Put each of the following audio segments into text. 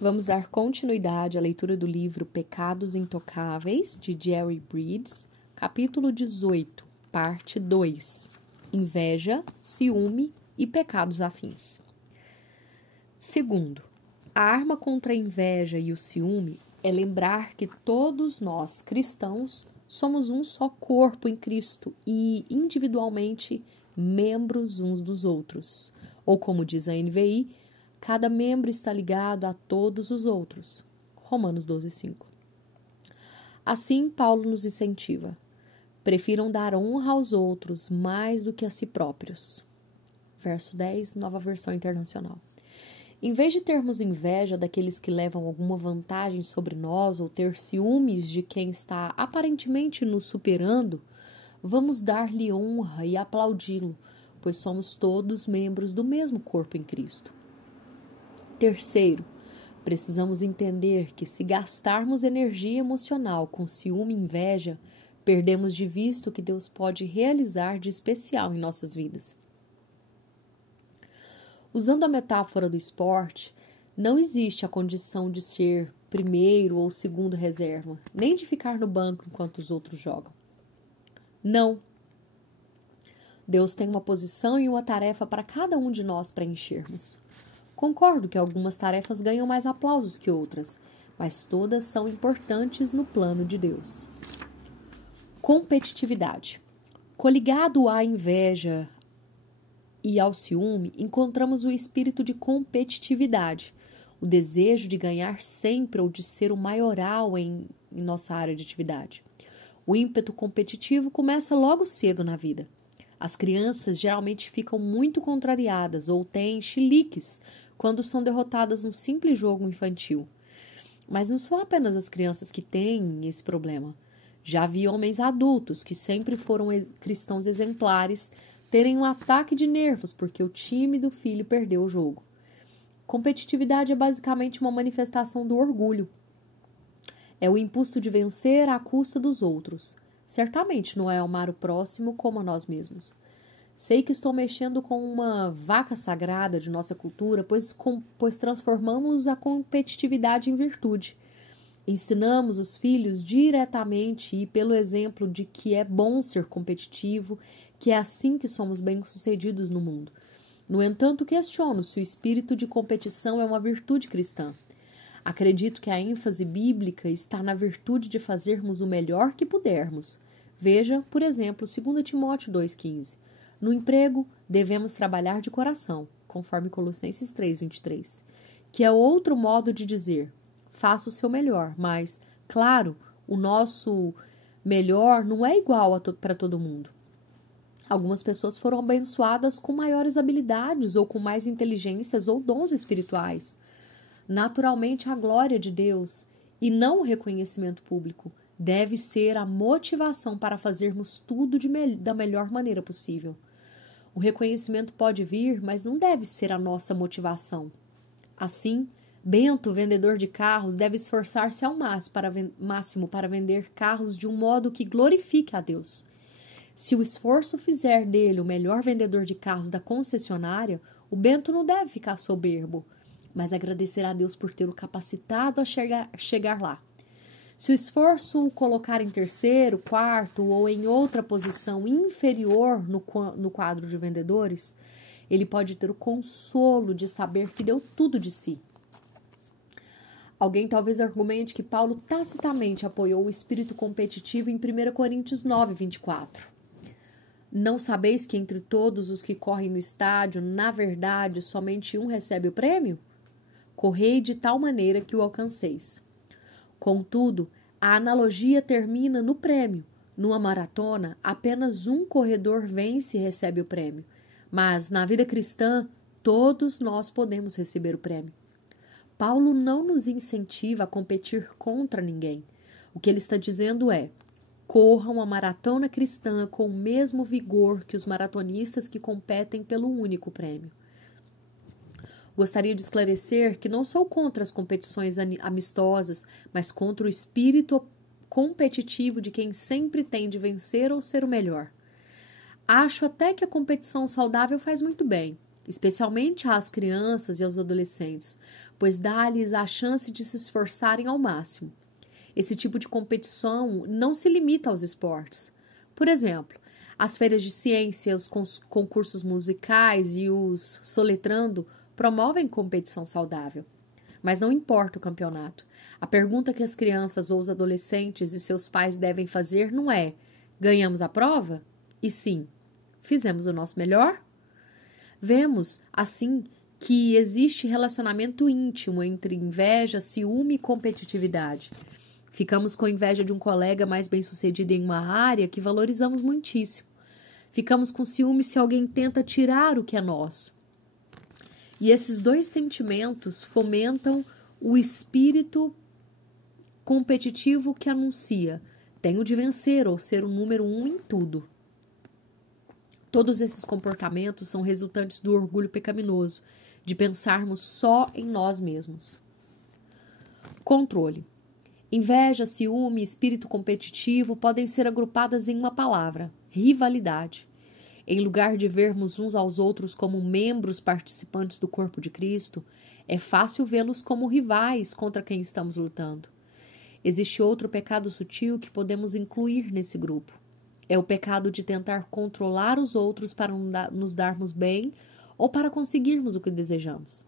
Vamos dar continuidade à leitura do livro Pecados Intocáveis, de Jerry Bridges, capítulo 18, parte 2. Inveja, ciúme e pecados afins. Segundo, a arma contra a inveja e o ciúme é lembrar que todos nós, cristãos, somos um só corpo em Cristo e, individualmente, membros uns dos outros. Ou, como diz a NVI, cada membro está ligado a todos os outros. Romanos 12:5. Assim, Paulo nos incentiva. Prefiram dar honra aos outros mais do que a si próprios. Verso 10, Nova Versão Internacional. Em vez de termos inveja daqueles que levam alguma vantagem sobre nós ou ter ciúmes de quem está aparentemente nos superando, vamos dar-lhe honra e aplaudi-lo, pois somos todos membros do mesmo corpo em Cristo. Terceiro, precisamos entender que se gastarmos energia emocional com ciúme e inveja, perdemos de vista o que Deus pode realizar de especial em nossas vidas. Usando a metáfora do esporte, não existe a condição de ser primeiro ou segundo reserva, nem de ficar no banco enquanto os outros jogam. Não. Deus tem uma posição e uma tarefa para cada um de nós preenchermos. Concordo que algumas tarefas ganham mais aplausos que outras, mas todas são importantes no plano de Deus. Competitividade. Coligado à inveja e ao ciúme, encontramos o espírito de competitividade, o desejo de ganhar sempre ou de ser o maioral em nossa área de atividade. O ímpeto competitivo começa logo cedo na vida. As crianças geralmente ficam muito contrariadas ou têm chiliques quando são derrotadas num simples jogo infantil. Mas não são apenas as crianças que têm esse problema. Já vi homens adultos que sempre foram cristãos exemplares terem um ataque de nervos porque o time do filho perdeu o jogo. Competitividade é basicamente uma manifestação do orgulho. É o impulso de vencer à custa dos outros. Certamente não é amar o próximo como a nós mesmos. Sei que estou mexendo com uma vaca sagrada de nossa cultura, pois transformamos a competitividade em virtude. Ensinamos os filhos diretamente e pelo exemplo de que é bom ser competitivo, que é assim que somos bem-sucedidos no mundo. No entanto, questiono se o espírito de competição é uma virtude cristã. Acredito que a ênfase bíblica está na virtude de fazermos o melhor que pudermos. Veja, por exemplo, 2 Timóteo 2,15. No emprego, devemos trabalhar de coração, conforme Colossenses 3,23, que é outro modo de dizer, faça o seu melhor, mas, claro, o nosso melhor não é igual para todo mundo. Algumas pessoas foram abençoadas com maiores habilidades ou com mais inteligências ou dons espirituais. Naturalmente, a glória de Deus, e não o reconhecimento público, deve ser a motivação para fazermos tudo da melhor maneira possível. O reconhecimento pode vir, mas não deve ser a nossa motivação. Assim, Bento, vendedor de carros, deve esforçar-se ao máximo para vender carros de um modo que glorifique a Deus. Se o esforço fizer dele o melhor vendedor de carros da concessionária, o Bento não deve ficar soberbo, mas agradecer a Deus por tê-lo capacitado a chegar lá. Se o esforço o colocar em terceiro, quarto ou em outra posição inferior no quadro de vendedores, ele pode ter o consolo de saber que deu tudo de si. Alguém talvez argumente que Paulo tacitamente apoiou o espírito competitivo em 1 Coríntios 9:24. Não sabeis que entre todos os que correm no estádio, na verdade, somente um recebe o prêmio? Correi de tal maneira que o alcanceis. Contudo, a analogia termina no prêmio. Numa maratona, apenas um corredor vence e recebe o prêmio. Mas, na vida cristã, todos nós podemos receber o prêmio. Paulo não nos incentiva a competir contra ninguém. O que ele está dizendo é: corram a maratona cristã com o mesmo vigor que os maratonistas que competem pelo único prêmio. Gostaria de esclarecer que não sou contra as competições amistosas, mas contra o espírito competitivo de quem sempre tem de vencer ou ser o melhor. Acho até que a competição saudável faz muito bem, especialmente às crianças e aos adolescentes, pois dá-lhes a chance de se esforçarem ao máximo. Esse tipo de competição não se limita aos esportes. Por exemplo, as feiras de ciência, os concursos musicais e os soletrando promovem competição saudável. Mas não importa o campeonato. A pergunta que as crianças ou os adolescentes e seus pais devem fazer não é: ganhamos a prova? E sim, fizemos o nosso melhor? Vemos, assim, que existe relacionamento íntimo entre inveja, ciúme e competitividade. Ficamos com inveja de um colega mais bem-sucedido em uma área que valorizamos muitíssimo. Ficamos com ciúme se alguém tenta tirar o que é nosso. E esses dois sentimentos fomentam o espírito competitivo que anuncia: tenho de vencer ou ser o número 1 em tudo. Todos esses comportamentos são resultantes do orgulho pecaminoso, de pensarmos só em nós mesmos. Controle. Inveja, ciúme e espírito competitivo podem ser agrupadas em uma palavra: rivalidade. Em lugar de vermos uns aos outros como membros participantes do corpo de Cristo, é fácil vê-los como rivais contra quem estamos lutando. Existe outro pecado sutil que podemos incluir nesse grupo. É o pecado de tentar controlar os outros para nos darmos bem ou para conseguirmos o que desejamos.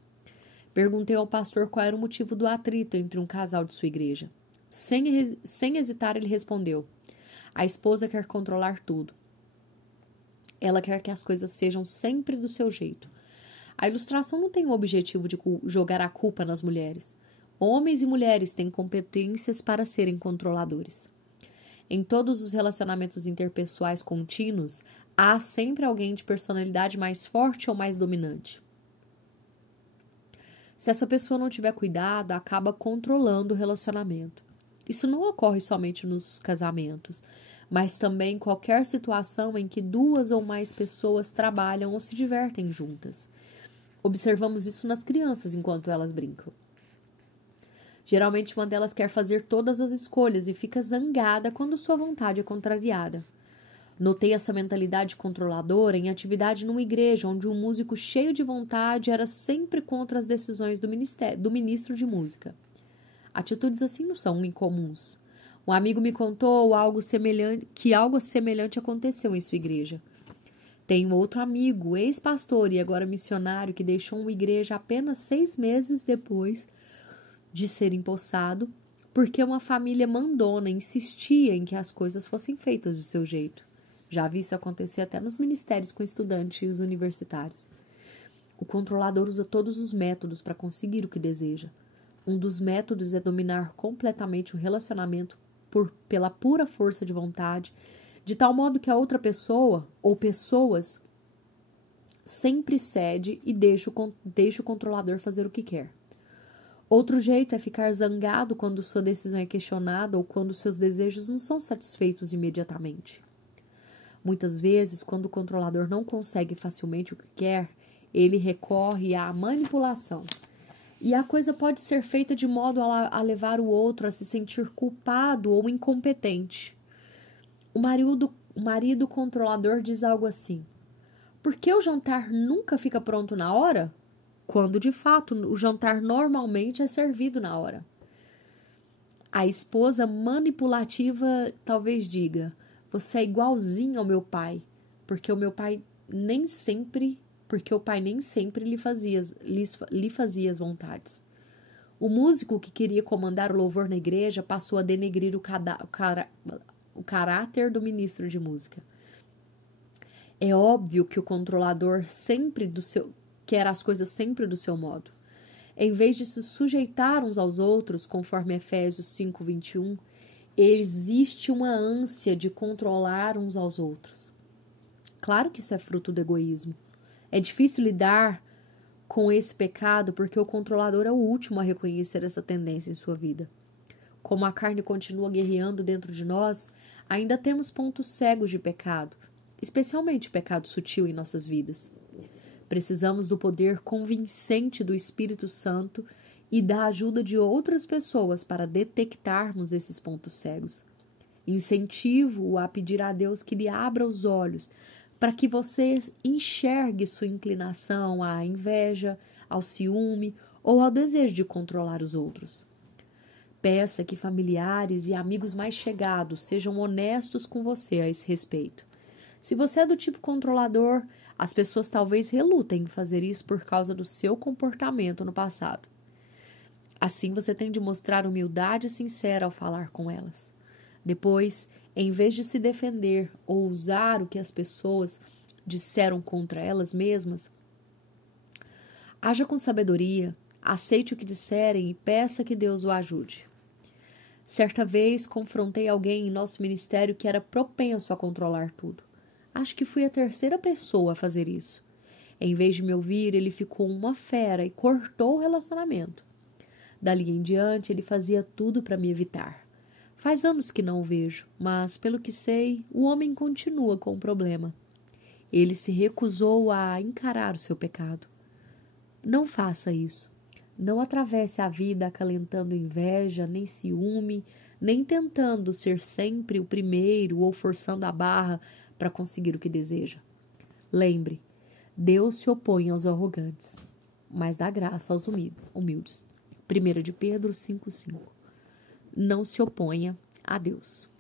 Perguntei ao pastor qual era o motivo do atrito entre um casal de sua igreja. Sem hesitar, ele respondeu: a esposa quer controlar tudo. Ela quer que as coisas sejam sempre do seu jeito. A ilustração não tem o objetivo de jogar a culpa nas mulheres. Homens e mulheres têm competências para serem controladores. Em todos os relacionamentos interpessoais contínuos, há sempre alguém de personalidade mais forte ou mais dominante. Se essa pessoa não tiver cuidado, acaba controlando o relacionamento. Isso não ocorre somente nos casamentos, mas também em qualquer situação em que duas ou mais pessoas trabalham ou se divertem juntas. Observamos isso nas crianças enquanto elas brincam. Geralmente uma delas quer fazer todas as escolhas e fica zangada quando sua vontade é contrariada. Notei essa mentalidade controladora em atividade numa igreja onde um músico cheio de vontade era sempre contra as decisões do ministro de música. Atitudes assim não são incomuns. Um amigo me contou que algo semelhante aconteceu em sua igreja. Tenho outro amigo, ex-pastor e agora missionário, que deixou uma igreja apenas 6 meses depois de ser empossado, porque uma família mandona insistia em que as coisas fossem feitas do seu jeito. Já vi isso acontecer até nos ministérios com estudantes universitários. O controlador usa todos os métodos para conseguir o que deseja. Um dos métodos é dominar completamente o relacionamento pela pura força de vontade, de tal modo que a outra pessoa ou pessoas sempre cede e deixa o controlador fazer o que quer. Outro jeito é ficar zangado quando sua decisão é questionada ou quando seus desejos não são satisfeitos imediatamente. Muitas vezes, quando o controlador não consegue facilmente o que quer, ele recorre à manipulação. E a coisa pode ser feita de modo a levar o outro a se sentir culpado ou incompetente. O marido controlador diz algo assim: por que o jantar nunca fica pronto na hora? Quando, de fato, o jantar normalmente é servido na hora. A esposa manipulativa talvez diga: você é igualzinho ao meu pai, porque o pai nem sempre lhe fazia as vontades. O músico que queria comandar o louvor na igreja passou a denegrir o caráter do ministro de música. É óbvio que o controlador quer as coisas sempre do seu modo. Em vez de se sujeitar uns aos outros, conforme Efésios 5:21, existe uma ânsia de controlar uns aos outros. Claro que isso é fruto do egoísmo. É difícil lidar com esse pecado porque o controlador é o último a reconhecer essa tendência em sua vida. Como a carne continua guerreando dentro de nós, ainda temos pontos cegos de pecado, especialmente o pecado sutil em nossas vidas. Precisamos do poder convincente do Espírito Santo e da ajuda de outras pessoas para detectarmos esses pontos cegos. Incentivo-o a pedir a Deus que lhe abra os olhos para que você enxergue sua inclinação à inveja, ao ciúme ou ao desejo de controlar os outros. Peça que familiares e amigos mais chegados sejam honestos com você a esse respeito. Se você é do tipo controlador, as pessoas talvez relutem em fazer isso por causa do seu comportamento no passado. Assim, você tem de mostrar humildade sincera ao falar com elas. Depois, em vez de se defender ou usar o que as pessoas disseram contra elas mesmas, haja com sabedoria, aceite o que disserem e peça que Deus o ajude. Certa vez, confrontei alguém em nosso ministério que era propenso a controlar tudo. Acho que fui a terceira pessoa a fazer isso. Em vez de me ouvir, ele ficou uma fera e cortou o relacionamento. Dali em diante, ele fazia tudo para me evitar. Faz anos que não o vejo, mas, pelo que sei, o homem continua com o problema. Ele se recusou a encarar o seu pecado. Não faça isso. Não atravesse a vida acalentando inveja, nem ciúme, nem tentando ser sempre o primeiro ou forçando a barra para conseguir o que deseja. Lembre, Deus se opõe aos arrogantes, mas dá graça aos humildes. 1 de Pedro 5,5. Não se oponha a Deus.